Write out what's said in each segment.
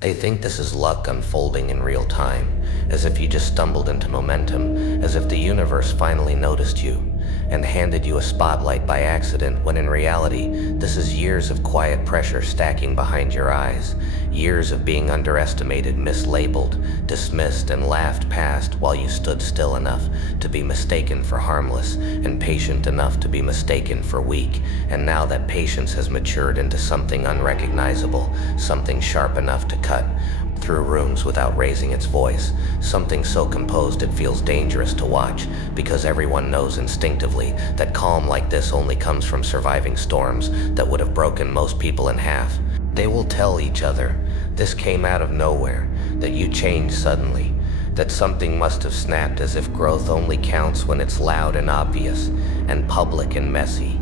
They think this is luck unfolding in real time, as if you just stumbled into momentum, as if the universe finally noticed you and handed you a spotlight by accident, when in reality, this is years of quiet pressure stacking behind your eyes, years of being underestimated, mislabeled, dismissed, and laughed past while you stood still enough to be mistaken for harmless and patient enough to be mistaken for weak. And now that patience has matured into something unrecognizable, something sharp enough to cut through rooms without raising its voice, something so composed it feels dangerous to watch, because everyone knows instinctively that calm like this only comes from surviving storms that would have broken most people in half. They will tell each other this came out of nowhere, that you changed suddenly, that something must have snapped, as if growth only counts when it's loud and obvious and public and messy,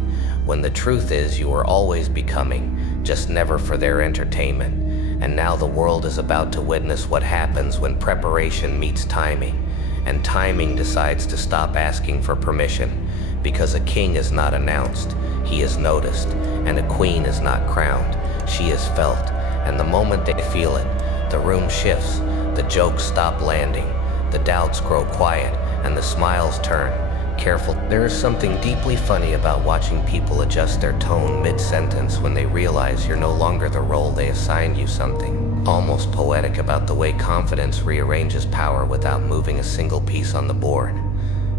when the truth is you were always becoming, just never for their entertainment. And now the world is about to witness what happens when preparation meets timing, and timing decides to stop asking for permission, because a king is not announced, he is noticed, and a queen is not crowned, she is felt. And the moment they feel it, the room shifts, the jokes stop landing, the doubts grow quiet, and the smiles turn careful. There is something deeply funny about watching people adjust their tone mid-sentence when they realize you're no longer the role they assigned you, something almost poetic about the way confidence rearranges power without moving a single piece on the board.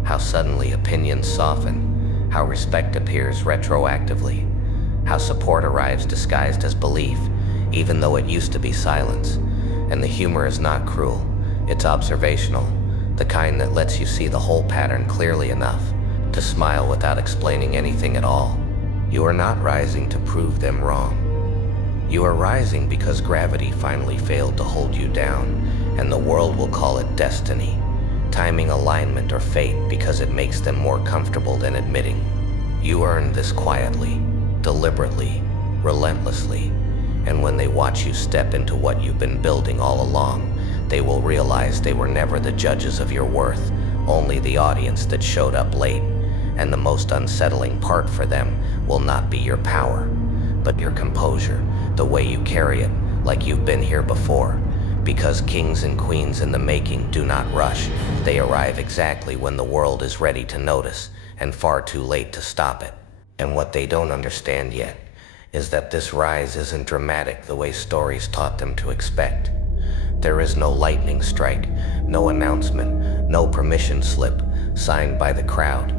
How suddenly opinions soften, how respect appears retroactively, how support arrives disguised as belief, even though it used to be silence. And the humor is not cruel, it's observational, the kind that lets you see the whole pattern clearly enough to smile without explaining anything at all. You are not rising to prove them wrong. You are rising because gravity finally failed to hold you down, and the world will call it destiny, timing, alignment, or fate, because it makes them more comfortable than admitting. You earned this quietly, deliberately, relentlessly, and when they watch you step into what you've been building all along, they will realize they were never the judges of your worth, only the audience that showed up late. And the most unsettling part for them will not be your power, but your composure, the way you carry it, like you've been here before. Because kings and queens in the making do not rush, they arrive exactly when the world is ready to notice, and far too late to stop it. And what they don't understand yet is that this rise isn't dramatic the way stories taught them to expect. There is no lightning strike, no announcement, no permission slip signed by the crowd.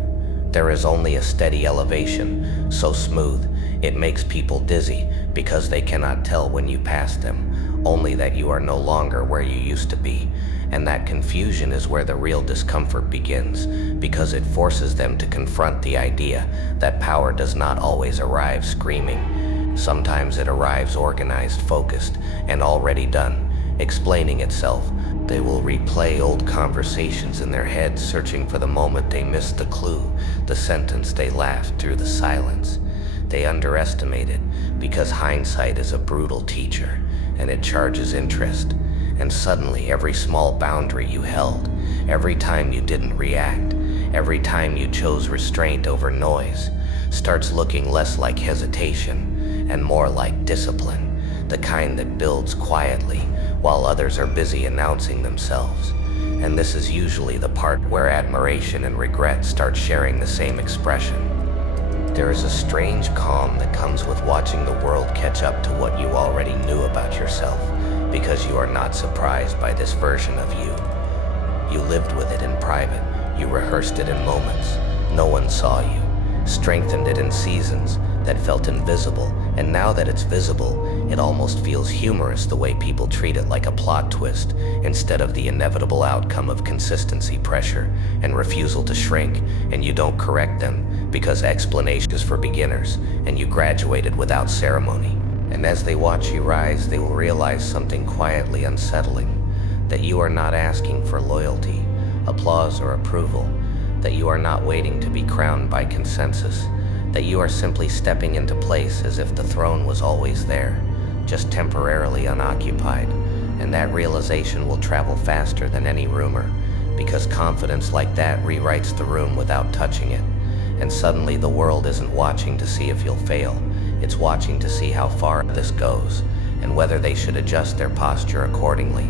There is only a steady elevation, so smooth it makes people dizzy, because they cannot tell when you pass them, only that you are no longer where you used to be. And that confusion is where the real discomfort begins, because it forces them to confront the idea that power does not always arrive screaming. Sometimes it arrives organized, focused, and already done, explaining itself. They will replay old conversations in their heads, searching for the moment they missed the clue, the sentence they laughed through, the silence they underestimated, because hindsight is a brutal teacher, and it charges interest. And suddenly every small boundary you held, every time you didn't react, every time you chose restraint over noise, starts looking less like hesitation and more like discipline, the kind that builds quietly while others are busy announcing themselves. And this is usually the part where admiration and regret start sharing the same expression. There is a strange calm that comes with watching the world catch up to what you already knew about yourself, because you are not surprised by this version of you. You lived with it in private, you rehearsed it in moments no one saw you, strengthened it in seasons that felt invisible, and now that it's visible, it almost feels humorous the way people treat it like a plot twist, instead of the inevitable outcome of consistency, pressure, and refusal to shrink. And you don't correct them, because explanation is for beginners, and you graduated without ceremony. And as they watch you rise, they will realize something quietly unsettling, that you are not asking for loyalty, applause, or approval, that you are not waiting to be crowned by consensus, that you are simply stepping into place as if the throne was always there, just temporarily unoccupied. And that realization will travel faster than any rumor, because confidence like that rewrites the room without touching it. And suddenly the world isn't watching to see if you'll fail, it's watching to see how far this goes. and whether they should adjust their posture accordingly.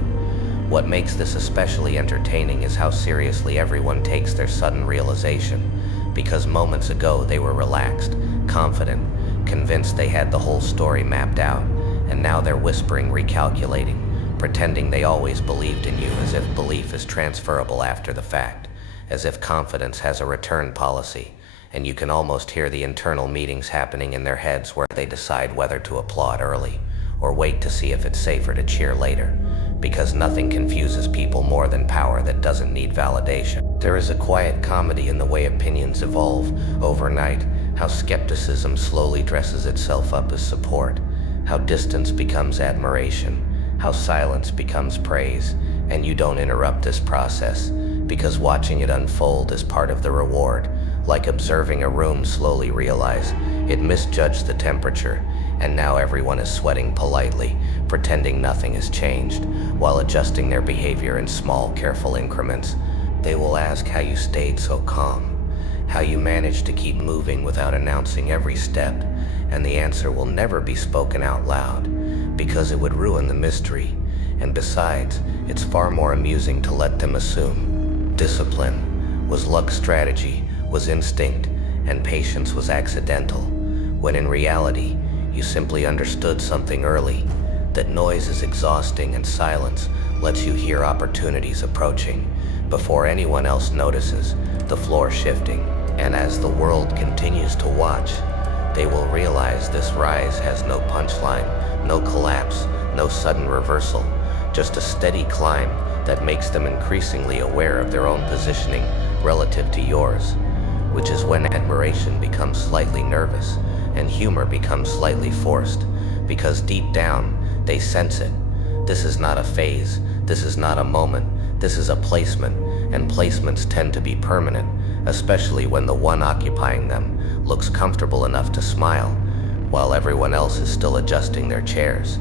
What makes this especially entertaining is how seriously everyone takes their sudden realization, because moments ago they were relaxed, confident, convinced they had the whole story mapped out, and now they're whispering, recalculating, pretending they always believed in you, as if belief is transferable after the fact, as if confidence has a return policy, and you can almost hear the internal meetings happening in their heads where they decide whether to applaud early or wait to see if it's safer to cheer later, because nothing confuses people more than power that doesn't need validation. There is a quiet comedy in the way opinions evolve overnight, how skepticism slowly dresses itself up as support, how distance becomes admiration, how silence becomes praise, and you don't interrupt this process, because watching it unfold is part of the reward, like observing a room slowly realize it misjudged the temperature, and now everyone is sweating politely, pretending nothing has changed, while adjusting their behavior in small, careful increments. They will ask how you stayed so calm, how you managed to keep moving without announcing every step, and the answer will never be spoken out loud, because it would ruin the mystery, and besides, it's far more amusing to let them assume. Discipline was luck, strategy was instinct, and patience was accidental, when in reality, you simply understood something early, that noise is exhausting and silence lets you hear opportunities approaching before anyone else notices, the floor shifting. And as the world continues to watch, they will realize this rise has no punchline, no collapse, no sudden reversal, just a steady climb that makes them increasingly aware of their own positioning relative to yours, which is when admiration becomes slightly nervous and humor becomes slightly forced, because deep down, they sense it. This is not a phase, this is not a moment, this is a placement, and placements tend to be permanent, especially when the one occupying them looks comfortable enough to smile, while everyone else is still adjusting their chairs.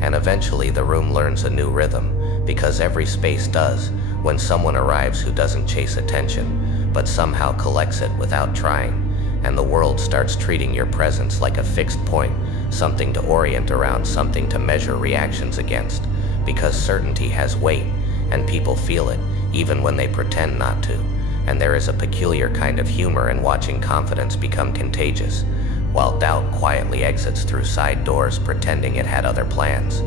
And eventually the room learns a new rhythm, because every space does, when someone arrives who doesn't chase attention, but somehow collects it without trying. And the world starts treating your presence like a fixed point, something to orient around, something to measure reactions against, because certainty has weight, and people feel it, even when they pretend not to. And there is a peculiar kind of humor in watching confidence become contagious, while doubt quietly exits through side doors pretending it had other plans.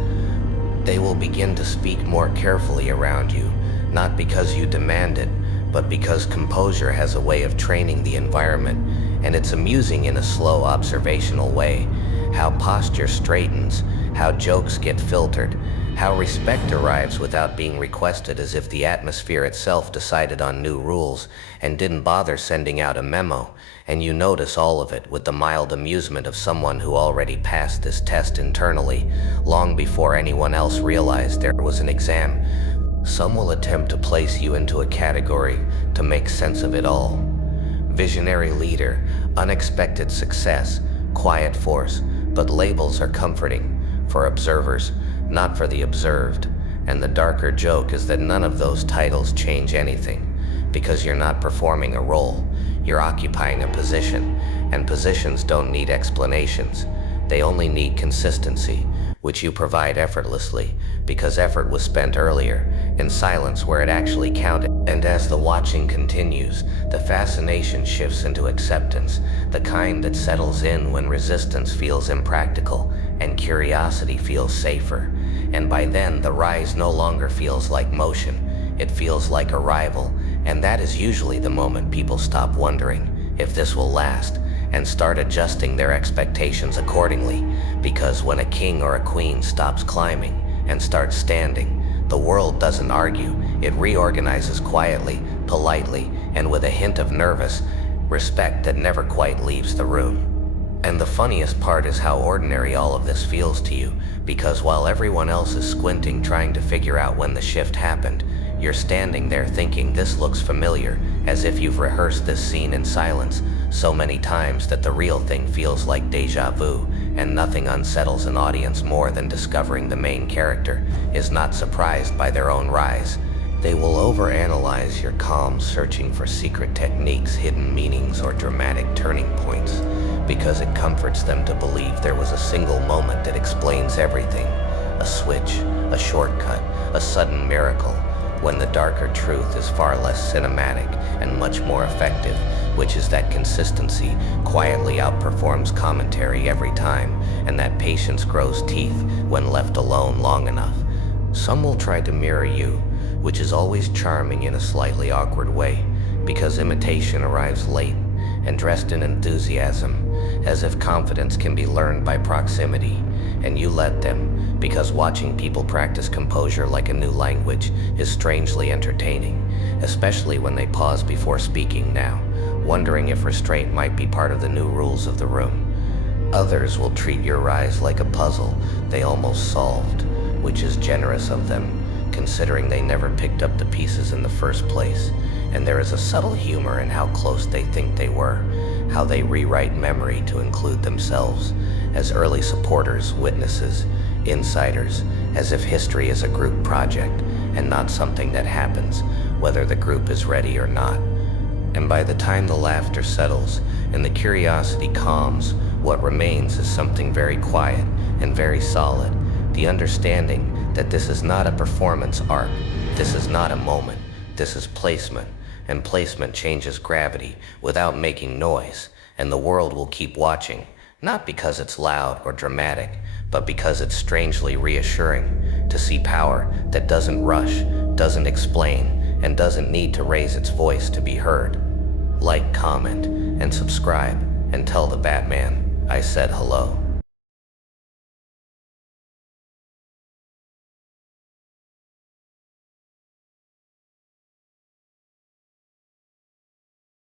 They will begin to speak more carefully around you, not because you demand it, but because composure has a way of training the environment, and it's amusing in a slow, observational way, how posture straightens, how jokes get filtered, how respect arrives without being requested, as if the atmosphere itself decided on new rules and didn't bother sending out a memo, and you notice all of it with the mild amusement of someone who already passed this test internally, long before anyone else realized there was an exam. Some will attempt to place you into a category to make sense of it all. Visionary leader, unexpected success, quiet force, but labels are comforting for observers, not for the observed. And the darker joke is that none of those titles change anything, because you're not performing a role, you're occupying a position, and positions don't need explanations. They only need consistency, which you provide effortlessly, because effort was spent earlier, in silence where it actually counted. And as the watching continues, the fascination shifts into acceptance, the kind that settles in when resistance feels impractical and curiosity feels safer. And by then, the rise no longer feels like motion, it feels like arrival, and that is usually the moment people stop wondering if this will last, and start adjusting their expectations accordingly, because when a king or a queen stops climbing and starts standing, the world doesn't argue, it reorganizes quietly, politely, and with a hint of nervous respect that never quite leaves the room. And the funniest part is how ordinary all of this feels to you, because while everyone else is squinting trying to figure out when the shift happened, you're standing there thinking this looks familiar, as if you've rehearsed this scene in silence so many times that the real thing feels like deja vu, and nothing unsettles an audience more than discovering the main character is not surprised by their own rise. They will overanalyze your calm, searching for secret techniques, hidden meanings, or dramatic turning points, because it comforts them to believe there was a single moment that explains everything. a switch, a shortcut, a sudden miracle, when the darker truth is far less cinematic and much more effective, which is that consistency quietly outperforms commentary every time, and that patience grows teeth when left alone long enough. Some will try to mirror you, which is always charming in a slightly awkward way, because imitation arrives late and dressed in enthusiasm, as if confidence can be learned by proximity, and you let them, because watching people practice composure like a new language is strangely entertaining, especially when they pause before speaking now, wondering if restraint might be part of the new rules of the room. Others will treat your rise like a puzzle they almost solved, which is generous of them, considering they never picked up the pieces in the first place, and there is a subtle humor in how close they think they were, how they rewrite memory to include themselves as early supporters, witnesses, insiders, as if history is a group project and not something that happens whether the group is ready or not. And by the time the laughter settles and the curiosity calms, what remains is something very quiet and very solid, the understanding that this is not a performance arc, this is not a moment, this is placement, and placement changes gravity without making noise, and the world will keep watching, not because it's loud or dramatic, but because it's strangely reassuring to see power that doesn't rush, doesn't explain, and doesn't need to raise its voice to be heard. Like, comment, and subscribe, and tell the Batman I said hello.